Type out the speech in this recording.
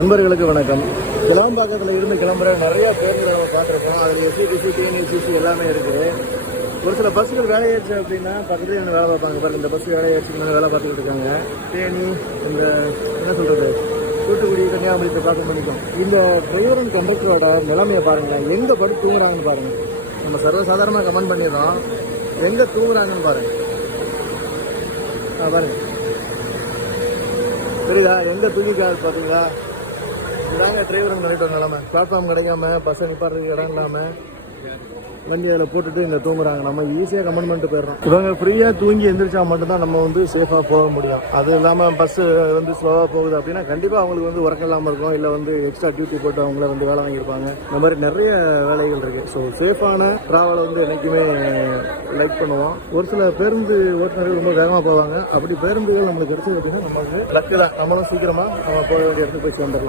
நண்பர்களுக்கு வணக்கம். கிளம்பாக்கத்தில் இருந்து கிளம்புற நிறைய பேருந்துகளை நம்ம பார்த்துருக்கோம். அதில் எஸ்சிடிசி, டிஎன்எஸ்சிசி எல்லாமே இருக்குது. ஒரு சில பஸ்ஸுகள் வேலையாச்சு அப்படின்னா பக்கத்துல இருந்து வேலை பார்ப்பாங்க. பாருங்க, இந்த பஸ் வேலையாச்சு வேலை பார்த்துக்கிட்டு இருக்காங்க. தேனி, இந்த என்ன சொல்றது, தூத்துக்குடி, கன்னியாகுமரி பார்க்க பண்ணிக்கும். இந்த டிரைவர் அண்ட் கண்டக்டரோட நிலைமையை பாருங்களேன், எங்கே படுத்து தூங்குறாங்கன்னு பாருங்க. நம்ம சர்வசாதாரணமாக கமெண்ட் பண்ணிடுறோம், எங்கே தூங்குறாங்கன்னு பாருங்க. பாருங்க, தெரியுதா எங்கே தூங்கிக்காது பார்த்தீங்களா? இதாங்க டிரைவருங்க நினைக்கிற நிலைமை. பிளாட்ஃபார்ம் கிடைக்காம பஸ்ஸை நிப்பாடுறதுக்கு இடம் இல்லாமல் வண்டி அதில் போட்டுட்டு இங்கே தூங்குறாங்க. நம்ம ஈஸியாக கமெண்ட் பண்ணிட்டு போயிடுறோம். இவங்க ஃப்ரீயாக தூங்கி எந்திரிச்சா மட்டும்தான் நம்ம சேஃபாக போக முடியும். அது இல்லாமல் பஸ்ஸு ஸ்லோவாக போகுது அப்படின்னா கண்டிப்பாக அவங்களுக்கு ஒர்க் இல்லாமல் இருக்கும். இல்லை எக்ஸ்ட்ரா டியூட்டி போட்டு அவங்கள வேலை வாங்கியிருப்பாங்க. இந்த மாதிரி நிறைய வேலைகள் இருக்குது. ஸோ சேஃபான ட்ராவலை என்றைக்குமே லைக் பண்ணுவோம். ஒரு சில பேருந்து ஓட்டுநர்கள் ரொம்ப வேகமாக போவாங்க. அப்படி பேருந்துகள் நம்மளுக்கு கிடைச்சது அப்படின்னா நமக்கு லக்கு தான். நம்மளும் சீக்கிரமாக நம்ம போக வேண்டிய இடத்துக்கு போய் சேர்ந்துடலாம்.